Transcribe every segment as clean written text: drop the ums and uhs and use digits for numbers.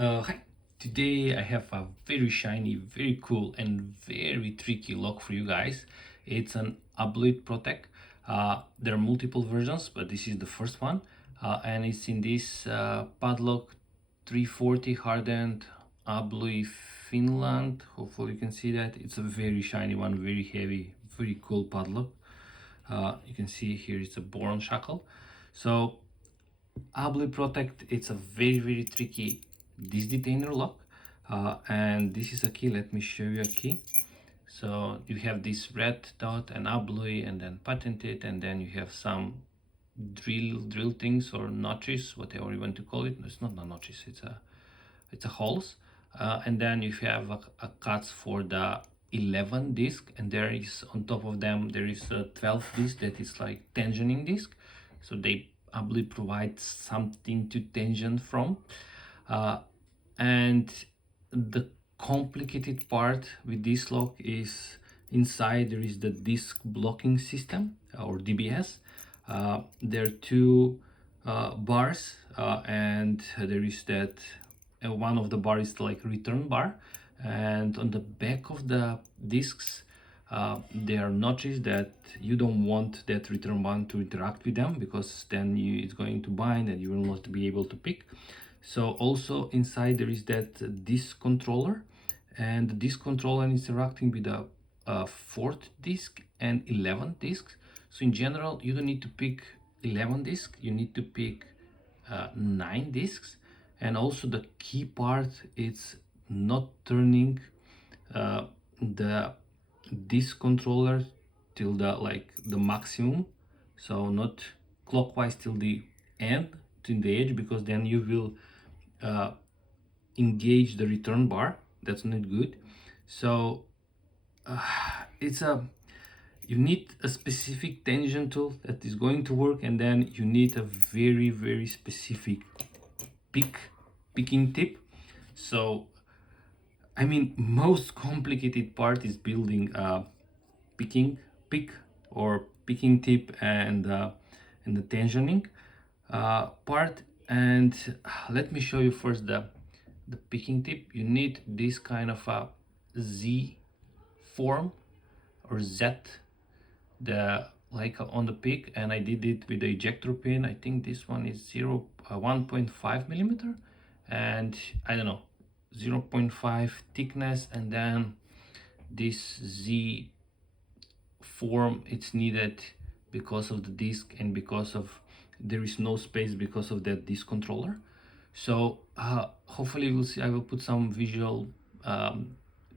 Hi, today I have a very shiny, very cool, and very tricky lock for you guys. It's an Abloy Protec. There are multiple versions, but this is the first one, and it's in this padlock 340 hardened Abloy Finland. Hopefully, you can see that. It's a very shiny one, very heavy, very cool padlock. You can see here it's a boron shackle. So Abloy Protect, it's a very tricky disc detainer lock, and this is a key. Let me show you a key. So you have this red dot and Abloy and then patented, and then you have some drill things or notches, whatever you want to call it. No, it's not notches, it's a holes, and then you have a cuts for the 11 disc, and there is on top of them there is a 12 disc that is like tensioning disc, so they probably provide something to tension from, uh, and the complicated part with this lock is inside there is the disc blocking system or DBS. There are two bars, and there is that one of the bar is like return bar, and on the back of the discs there are notches that you don't want that return bar to interact with them, because then it's going to bind and you will not be able to pick. So also inside there is that disc controller, and this controller is interacting with the fourth disc and 11th disc. So in general you don't need to pick 11 disc, you need to pick 9 discs. And also the key part is not turning the disc controller till the maximum, so not clockwise till the end, to the edge, because then you will engage the return bar. That's not good. So it's a you need a specific tension tool that is going to work, and then you need a very specific picking tip. So I mean, most complicated part is building a pick or picking tip, and the tensioning part. And let me show you first the picking tip. You need this kind of a Z form or Z, the like on the pick, and I did it with the ejector pin. I think this one is 1.5 millimeter, and I don't know, 0.5 thickness, and then this Z form it's needed because of the disc and because of there is no space because of that disc controller. So hopefully we'll see. I will put some visual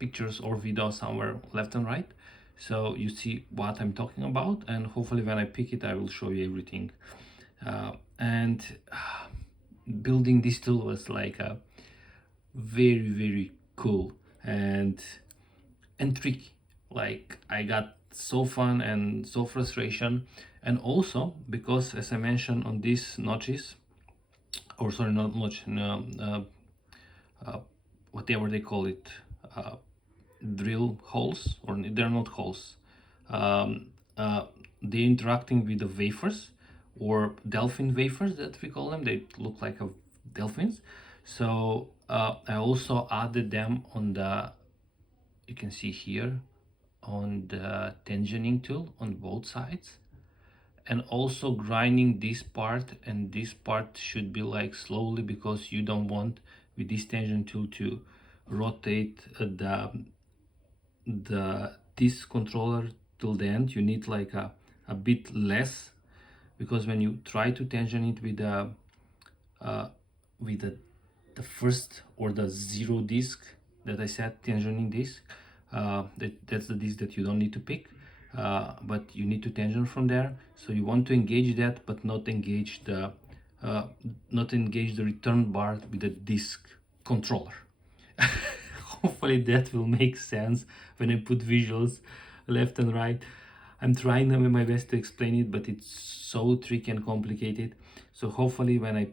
pictures or video somewhere left and right, so you see what I'm talking about, and hopefully when I pick it I will show you everything. And building this tool was like a very cool and tricky. Like I got so fun and so frustration, and also because as I mentioned on these notches, or sorry, not notch, no, whatever they call it, uh, drill holes, or they're not holes, um, uh, they're interacting with the wafers or delphin wafers that we call them. They look like a dolphins. So I also added them on the, you can see here, on the tensioning tool on both sides, and also grinding this part, and this part should be like slowly, because you don't want with this tension tool to rotate the this controller till the end. You need like a bit less, because when you try to tension it with uh, the first or the zero disc that I said, tensioning disc, that's the disc that you don't need to pick, but you need to tension from there. So you want to engage that, but not engage the return bar with the disc controller. Hopefully that will make sense when I put visuals left and right. I'm trying my best to explain it, but it's so tricky and complicated. So hopefully when I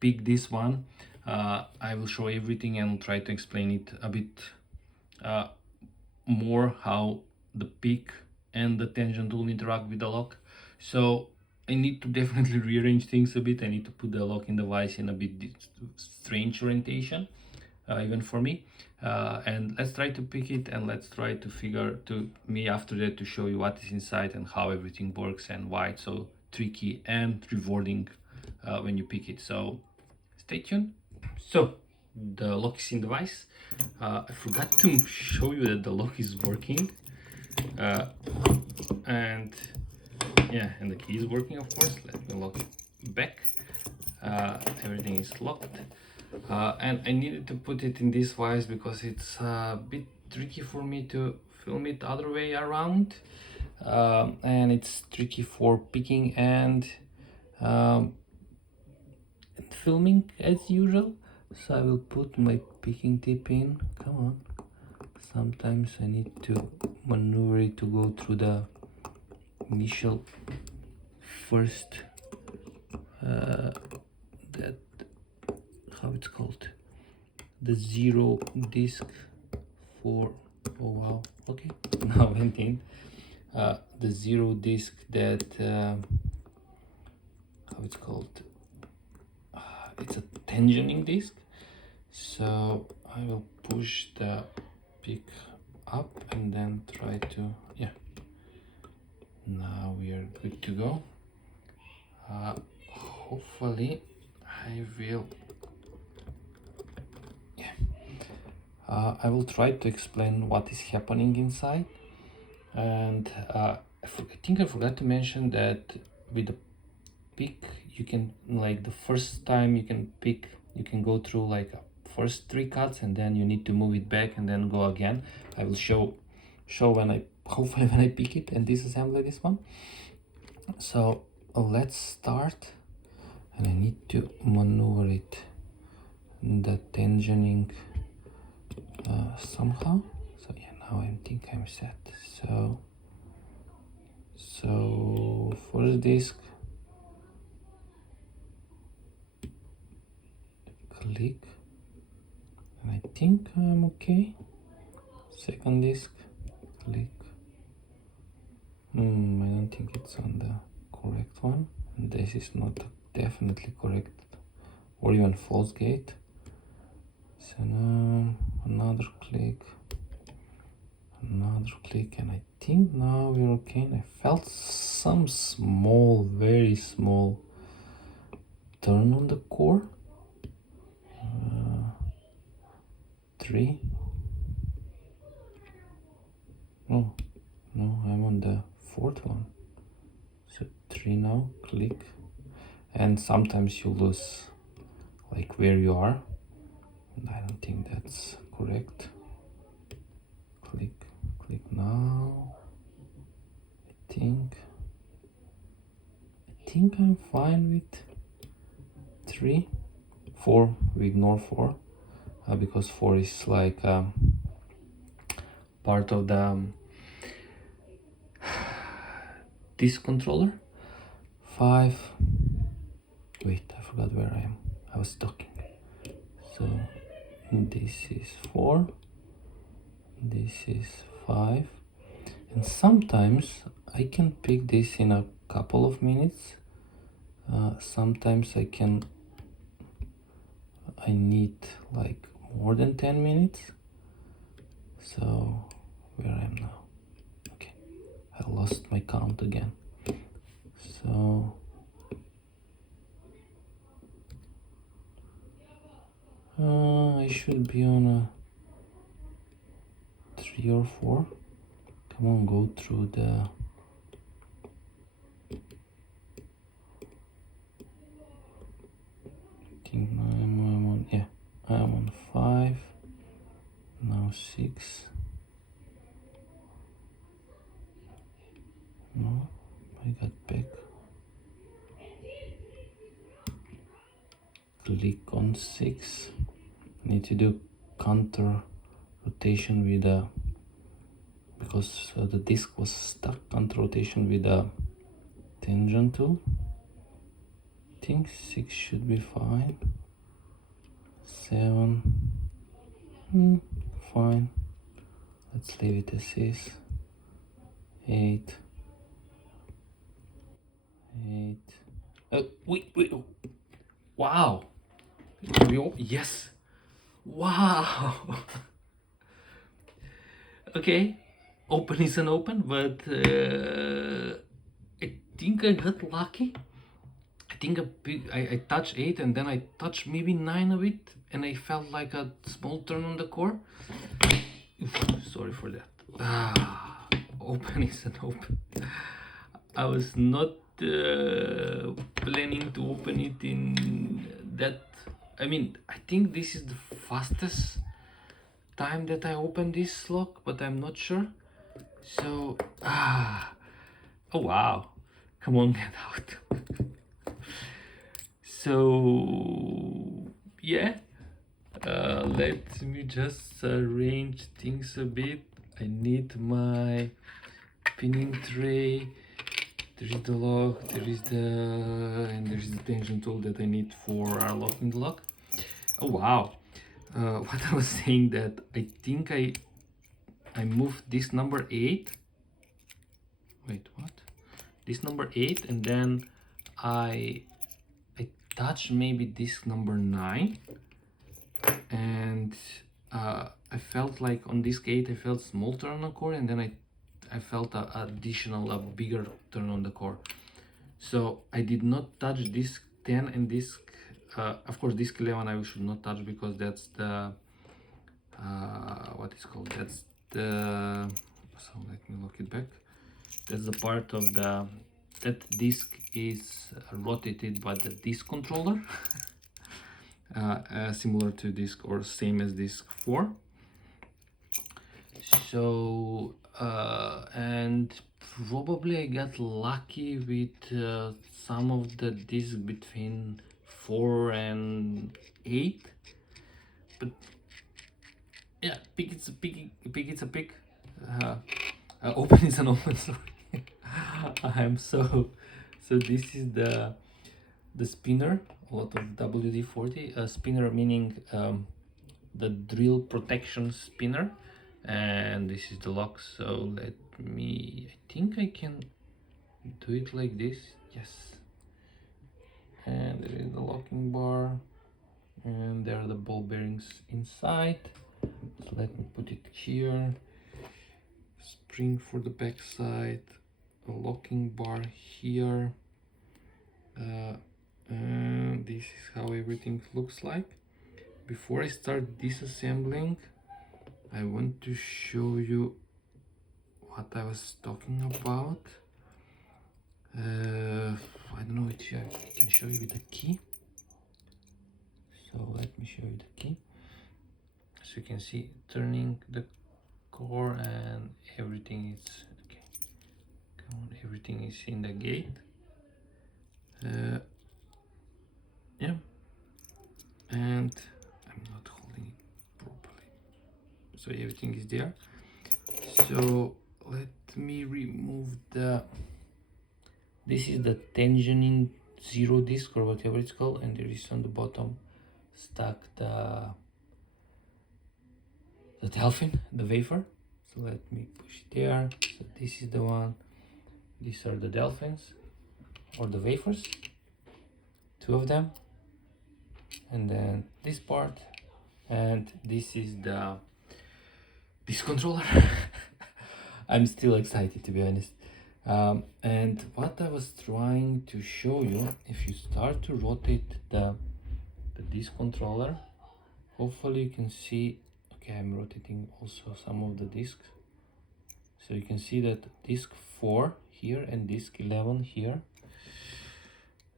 pick this one, I will show everything and try to explain it a bit more, how the pick and the tension tool interact with the lock. So I need to definitely rearrange things a bit. I need to put the lock in the vise in a bit strange orientation, even for me. And let's try to pick it, and let's try to figure to me after that to show you what is inside and how everything works and why it's so tricky and rewarding when you pick it. So stay tuned. So the lock is in the vise. I forgot to show you that the lock is working. And yeah, and the key is working, of course. Let me lock it back. Everything is locked. And I needed to put it in this vise because it's a bit tricky for me to film it other way around. And it's tricky for picking and filming as usual. So I will put my picking tip in. Come on. Sometimes I need to maneuver it to go through the initial first that, how it's called, the zero disc for, oh wow, okay, now went in the zero disc that how it's called, it's a tensioning disc. So I will push the pick up and then try to, yeah, now we are good to go. Hopefully I will, yeah, I will try to explain what is happening inside. And I think I forgot to mention that with the pick you can, like, the first time you can pick, you can go through like first 3 cuts and then you need to move it back and then go again. I will show when I, hopefully when I pick it and disassemble this one. So let's start, and I need to maneuver it, the tensioning somehow. So yeah, now I think I'm set. So first disc, click, and I think I'm okay. Second disc, click. I don't think it's on the correct one. This is not definitely correct, or even false gate. So now another click, and I think now we're okay. And I felt some small, very small turn on the core. 3. Oh no, I'm on the 4th one. So 3 now, click, and sometimes you lose like where you are, and I don't think that's correct. Click now. I think I'm fine with 3. 4, we ignore 4 because 4 is like part of the this controller. 5, wait, I forgot where I am, I was talking. So this is 4, this is 5, and sometimes I can pick this in a couple of minutes. Sometimes I need like more than 10 minutes. So where I am now, okay, I lost my count again. So I should be on a 3 or 4. Come on, go through the, I think I'm on, yeah, I'm on 5, now 6. No, I got back. Click on 6. Need to do counter rotation with a, because the disc was stuck, counter rotation with a tangent tool. I think 6 should be fine. 7, fine, let's leave it as is. 8, 8. Oh, wait. Wow. Yes. Wow. Okay. Open is an open, but I think I got lucky. I think I touched 8 and then I touched maybe 9 of it and I felt like a small turn on the core. Oof, sorry for that. Open is an open. I was not planning to open it in that. I mean, I think this is the fastest time that I opened this lock, but I'm not sure. So, oh wow, come on, get out. So, yeah, let me just arrange things a bit. I need my pinning tray. There is the lock, and there's the tension tool that I need for unlocking the lock. Oh wow, what I was saying that I think I moved this number 8. Wait, what? This number 8, and then I touched maybe this number 9, and I felt like on this gate I felt small turn on the core, and then I felt a bigger turn on the core. So I did not touch disc 10 and disc, of course disc 11 I should not touch because that's the, what is called, that's the, so let me look it back. That's the part of the, that disc is rotated by the disc controller, similar to disc or same as disc 4. So and probably I got lucky with some of the discs between 4 and 8, but yeah, pick it's a pick, it's a pick. Open is an open. Sorry. I'm so this is the spinner out of WD-40, spinner meaning the drill protection spinner, and this is the lock. So let me, I think I can do it like this. Yes, and there is the locking bar, and there are the ball bearings inside. So let me put it here. Spring for the back side, a locking bar here, and this is how everything looks like. Before I start disassembling, I want to show you what I was talking about. I don't know if I can show you with the key. So let me show you the key. So you can see turning the core and everything is okay. Come on, everything is in the gate. Yeah, and I'm not holding it properly. So everything is there. So let me remove the, this is the tensioning 0 disc or whatever it's called, and there is on the bottom stuck the dolphin, the wafer. So let me push it there. So this is the one. These are the dolphins or the wafers, 2 of them, and then this part, and this is the this controller. I'm still excited, to be honest. And what I was trying to show you, if you start to rotate the disc controller, hopefully you can see, okay, I'm rotating also some of the discs, so you can see that disc 4 here and disc 11 here,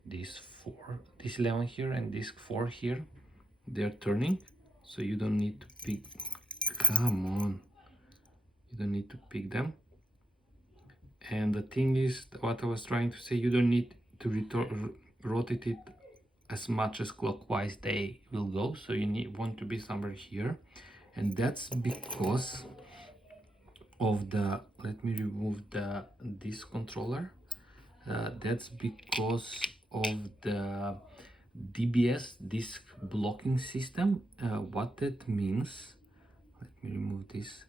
this 11 here and disc 4 here, they're turning, so you don't need to pick, come on, you don't need to pick them. And the thing is, what I was trying to say, you don't need to rotate it as much as clockwise they will go, so you want to be somewhere here, and that's because of the, let me remove this controller, that's because of the DBS, disc blocking system. What that means, let me remove this.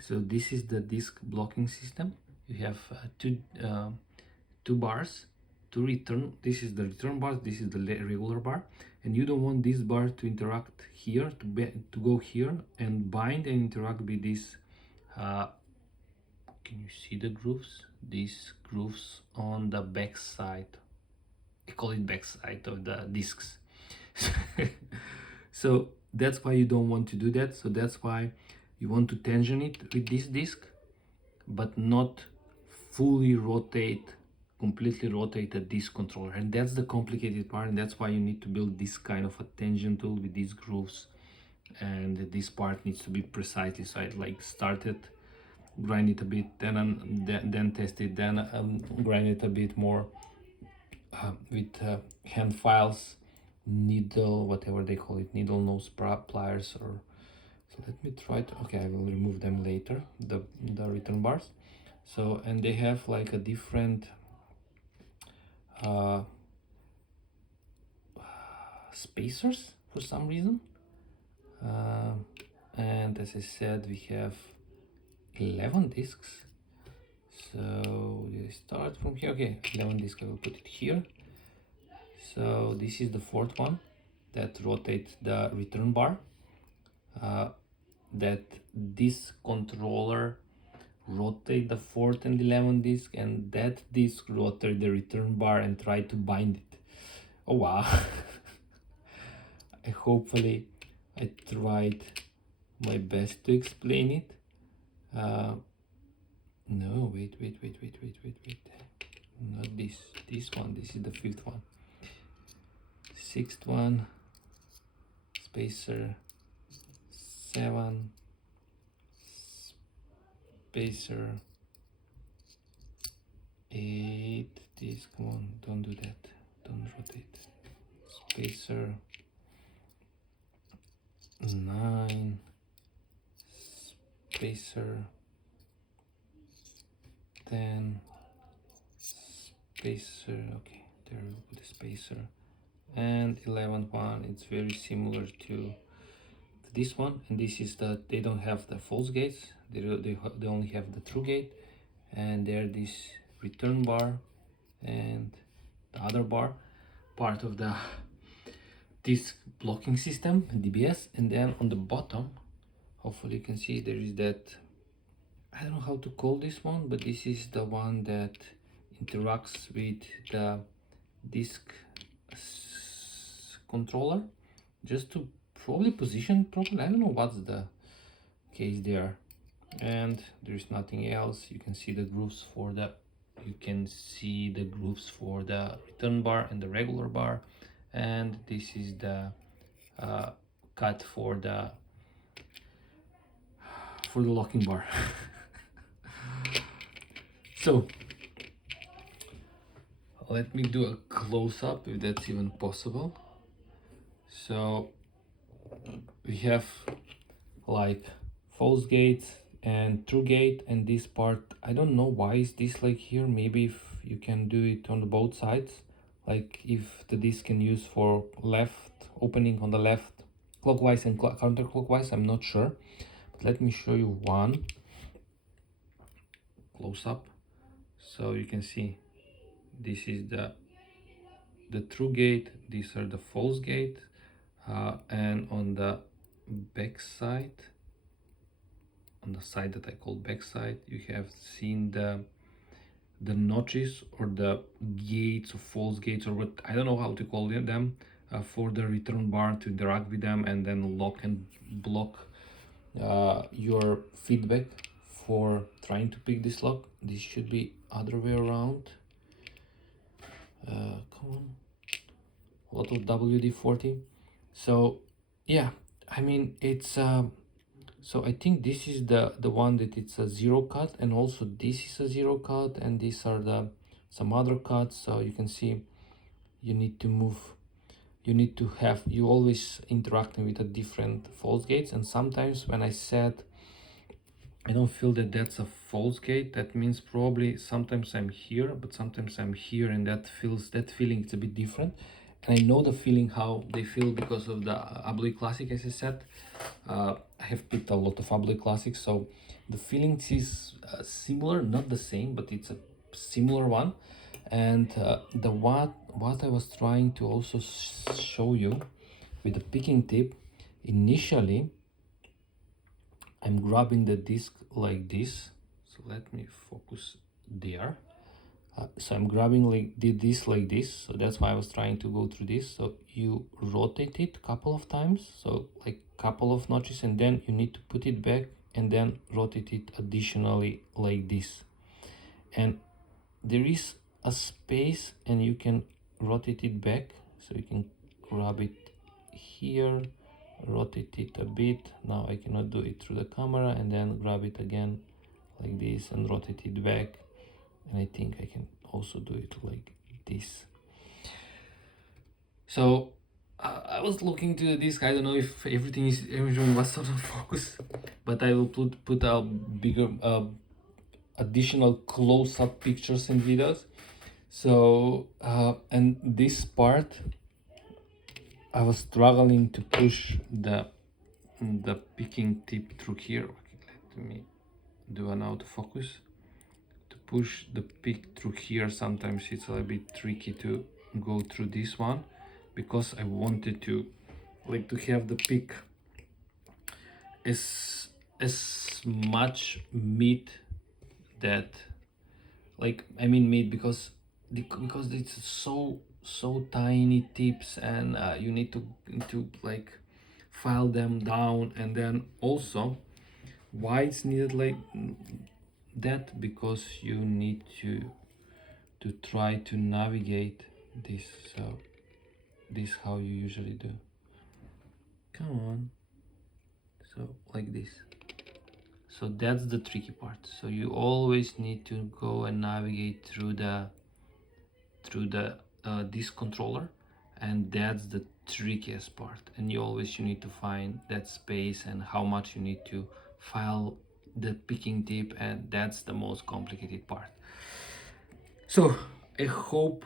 So this is the disc blocking system. You have two bars, to return. This is the return bar, this is the regular bar, and you don't want this bar to interact here, to go here and bind and interact with this. Can you see the grooves? These grooves on the back side. I call it back side of the discs. So that's why you don't want to do that. So that's why you want to tension it with this disc, but not fully rotate, completely rotate a disc controller. And that's the complicated part, and that's why you need to build this kind of a tension tool with these grooves. And this part needs to be precisely, so I like started, grind it a bit, then test it, then grind it a bit more with hand files, needle, whatever they call it, needle nose pliers. Or so let me try to, okay, I will remove them later, the return bars. So, and they have like a different spacers for some reason, and as I said, we have 11 discs. So we start from here. Okay, 11 discs, I will put it here. So this is the fourth one that rotates the return bar, that this controller rotate the fourth and 11 disc, and that disc rotate the return bar and try to bind it. Oh wow. Hopefully I tried my best to explain it. No, wait, not this one, this is the fifth one. Sixth one, spacer 7, spacer 8, this, come on, don't do that, don't rotate. Spacer 9, spacer 10, spacer, okay, there we put the spacer, and 11th one, it's very similar to this one, and this is the, they don't have the false gates, they only have the through gate, and there this return bar and the other bar, part of the disc blocking system, DBS. And then on the bottom, hopefully you can see, there is that, I don't know how to call this one, but this is the one that interacts with the disc controller, just to probably position properly. I don't know what's the case there. And there's nothing else. You can see the grooves for the, you can see the grooves for the return bar and the regular bar, and this is the cut for the locking bar. So let me do a close-up if that's even possible. So we have like false gate and true gate, and this part, I don't know why is this like here. Maybe if you can do it on the both sides, like if the disc can use for left opening on the left clockwise and counterclockwise, I'm not sure, but let me show you one close up. So you can see this is the true gate, these are the false gate, and on the back side, on the side that I call back side, you have seen the notches or the gates or false gates, or what, I don't know how to call them, for the return bar to interact with them and then lock and block your feedback for trying to pick this lock. This should be other way around. Come on, a lot of WD-40. So yeah, I mean, it's so I think this is the one that it's a zero cut, and also this is a zero cut, and these are the some other cuts. So you can see you need to move, you need to have, you always interacting with a different false gates. And sometimes when I said I don't feel that that's a false gate, that means probably sometimes I'm here, but sometimes I'm here, and that feeling it's a bit different. And I know the feeling how they feel because of the Abloy Classic, as I said. I have picked a lot of Abloy Classics, so the feeling is similar, not the same, but it's a similar one. And the what I was trying to also show you with the picking tip, initially I'm grabbing the disc like this. So let me focus there. So I'm grabbing like this like this, so that's why I was trying to go through this. So you rotate it a couple of times, so like couple of notches, and then you need to put it back and then rotate it additionally like this. And there is a space and you can rotate it back, so you can grab it here, rotate it a bit. Now I cannot do it through the camera, and then grab it again like this and rotate it back. And I think I can also do it like this. So I was looking to this. I don't know if everything was sort of focus, but I will put a bigger additional close-up pictures and videos. So and this part I was struggling to push the picking tip through here. Okay, let me do an autofocus. To push the pick through here, sometimes it's a little bit tricky to go through this one, because I wanted to like to have the pick as much meat that, like, I mean meat, because it's so tiny tips, and you need to like file them down. And then also why it's needed like that, because you need to try to navigate this. So this how you usually do. Come on. So like this. So that's the tricky part. So you always need to go and navigate through the this controller, and that's the trickiest part. And you need to find that space and how much you need to file the picking tip, and that's the most complicated part. So I hope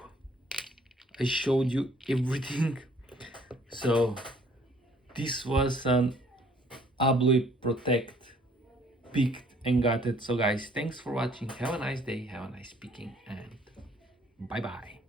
I showed you everything. So this was an Abloy Protect picked and got it. So guys, thanks for watching. Have a nice day, have a nice picking, and bye bye.